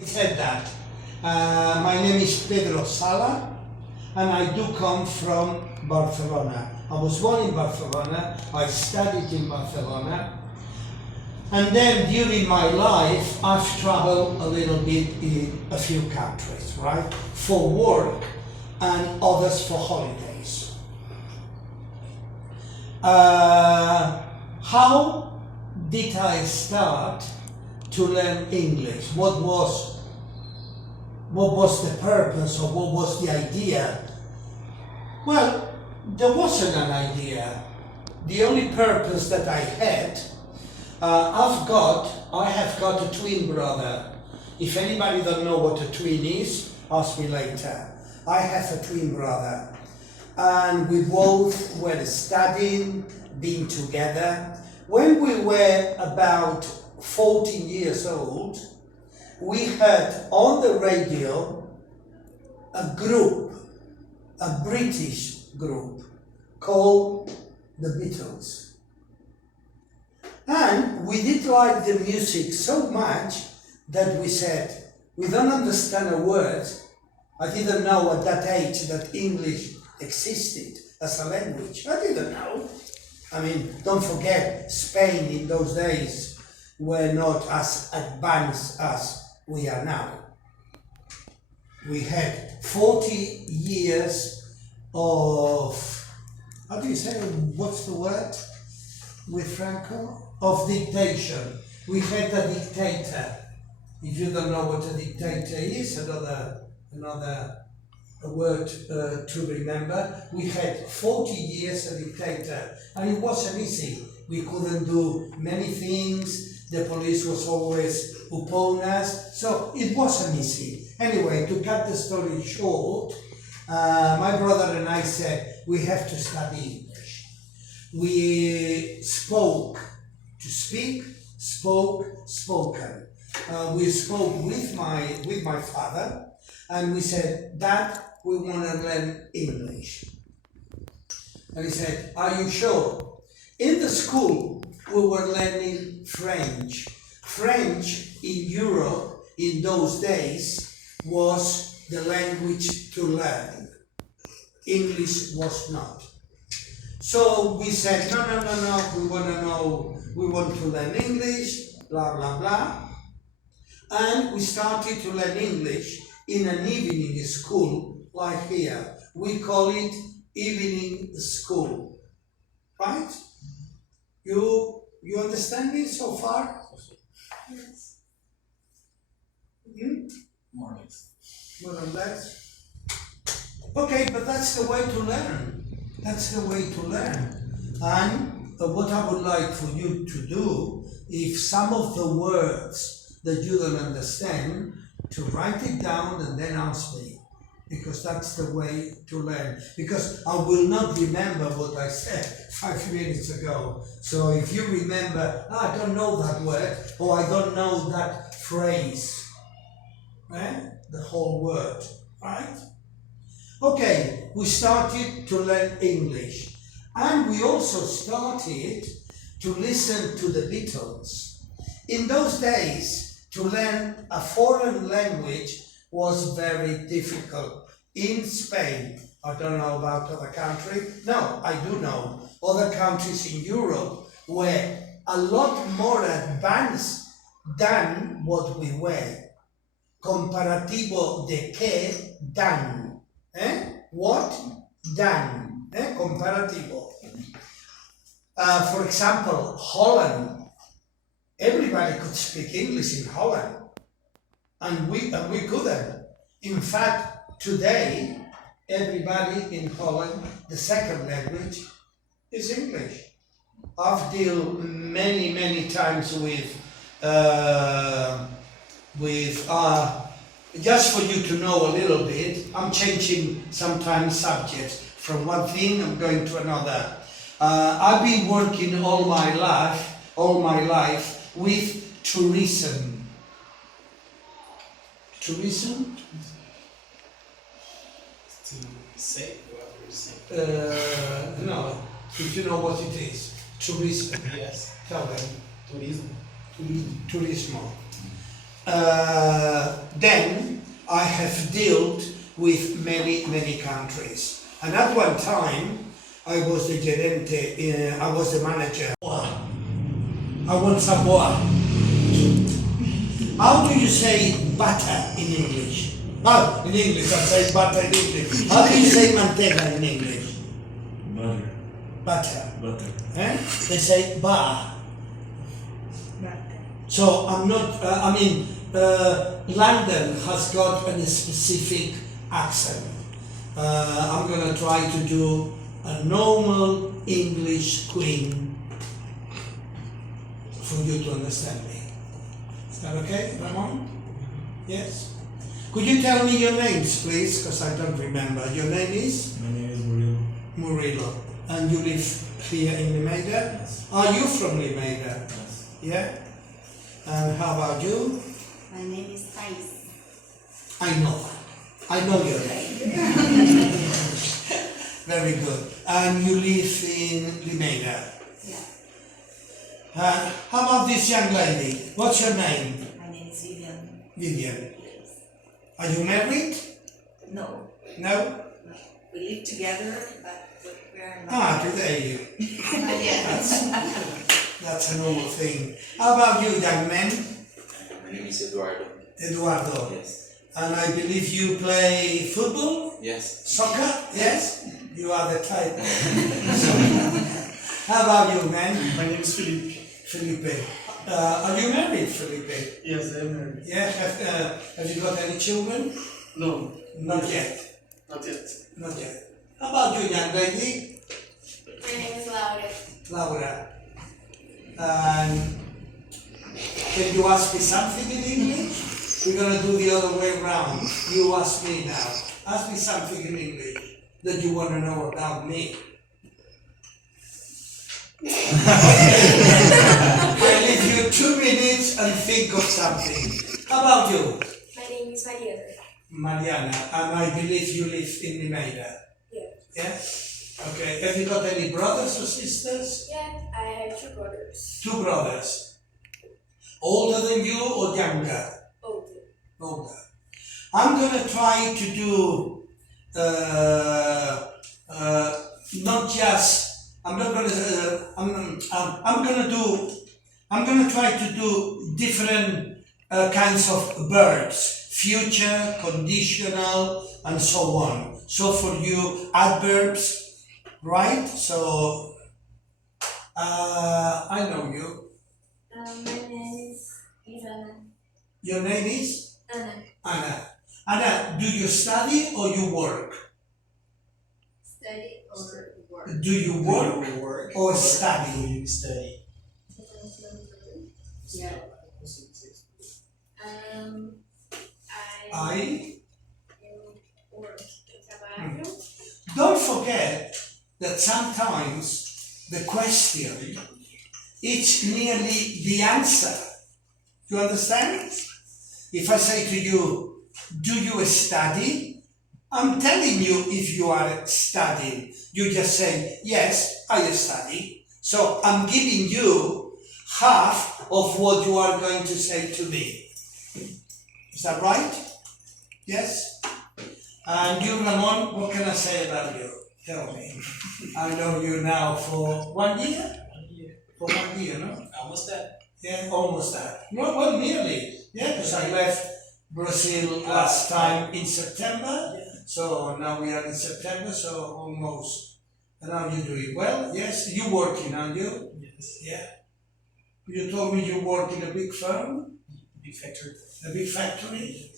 Said that. My name is Pedro Sala, and I do come from Barcelona. I was born in Barcelona, I studied in Barcelona, and then during my life I've traveled a little bit in a few countries, right? For work and others for holidays. How did I start to learn English? What was the purpose, or what was the idea? Well, there wasn't an idea. The only purpose that I had, I have got a twin brother. If anybody don't know what a twin is, ask me later. I have a twin brother, and we both were studying, being together. When we were about 14 years old, we heard on the radio a group, a British group called the Beatles. And we did like the music so much that we said, we don't understand a word. I didn't know at that age that English existed as a language. I didn't know. I mean, don't forget, Spain in those days were not as advanced as we are now. We had 40 years of, how do you say, what's the word with Franco? Of dictation. We had a dictator. If you don't know what a dictator is, another word to remember. We had 40 years a dictator, and it wasn't easy. We couldn't do many things. The police was always upon us, so it wasn't easy. Anyway, to cut the story short, my brother and I said, we have to study English. We spoke, to speak, spoke, spoken. We spoke with my father, and we said, Dad, we want to learn English. And he said, are you sure? In the school, we were learning French. French in Europe in those days was the language to learn. English was not. So we said, no, we want to learn English, blah, blah, blah. And we started to learn English in an evening school like here. We call it evening school, right? You understand me so far? Yes. More or less. Okay, but that's the way to learn. That's the way to learn. And what I would like for you to do, if some of the words that you don't understand, to write it down and then ask me. Because that's the way to learn. Because I will not remember what I said 5 minutes ago. So if you remember, I don't know that word, or I don't know that phrase, the whole word, right? Okay, we started to learn English. And we also started to listen to the Beatles. In those days, to learn a foreign language was very difficult. In Spain, I don't know about other countries. No, I do know. Other countries in Europe were a lot more advanced than what we were. Comparativo de qué, dan. What? Dan. Comparativo. For example, Holland. Everybody could speak English in Holland. And we couldn't. In fact, today, everybody in Holland, the second language is English. I've dealt many times with just for you to know a little bit, I'm changing sometimes subjects. From one thing, I'm going to another. I've been working all my life with tourism. Tourism? To say what you're saying. No, if you know what it is. Tourism. Yes. Tell them. Tourism. Turismo. then I have dealt with many countries. And at one time, I was the gerente, I was the manager. I want some more. How do you say butter in English? Oh, in English, I say butter in English. How do you say mantega in English? Butter. Butter. Butter. Eh? They say bar. So I'm not, London has got a specific accent. I'm gonna try to do a normal English queen for you to understand me. Is that okay, Ramon? Yes? Could you tell me your names, please? Because I don't remember. Your name is? My name is Murilo. Murillo. And you live here in Limeira? Yes. Are you from Limeira? Yes. Yeah? And how about you? My name is Thais. I know that. I know your name. Very good. And you live in Limeira? Yeah. How about this young lady? What's your name? My name is Vivian. Vivian. Yes. Are you married? No. No? We live together, but we are not. Ah, today you. Not yet. That's a normal thing. How about you, young man? My name is Eduardo. Eduardo. Yes. And I believe you play football? Yes. Soccer? Yes? You are the type. How about you, man? My name is Felipe. Felipe. Are you married, Felipe? Yes, I am married. Yeah. Have you got any children? No, Not yet. not yet. Not yet. How about you, young lady? My name is Laura. Laura. Can you ask me something in English? We're gonna do the other way around. You ask me now. Ask me something in English that you want to know about me. I leave you 2 minutes and think of something. How about you? My name is Mariana. Mariana, and I believe you live in Limeira. Yeah. Yeah? Okay. Have you got any brothers or sisters? Yeah, I have 2 brothers. 2 brothers. Older than you or younger? Older. Older. I'm gonna try to do not just. I'm not gonna. I'm gonna try to do different kinds of verbs: future, conditional, and so on. So for you, adverbs, right? So I know you. My name is Ivana. Your name is Anna. Anna. Anna, do you study or you work? Study or work? Do you work Work. or study? You study. Yeah. I work. Eu trabalho. Don't forget that sometimes the question is nearly the answer. You understand? If I say to you, do you study? I'm telling you if you are studying. You just say, yes, I study. So I'm giving you half of what you are going to say to me. Is that right? Yes? And you, Ramon, what can I say about you? Tell me. I know you now for 1 year? For 1 year, no? Almost done. Yeah, almost that. No, well, nearly. Yeah, because I left Brazil last time in September. So now we are in September, so almost. And now you're doing well. Yes, you working, aren't you? Yes. Yeah. You told me you work in a big firm, Big factory. a big factory.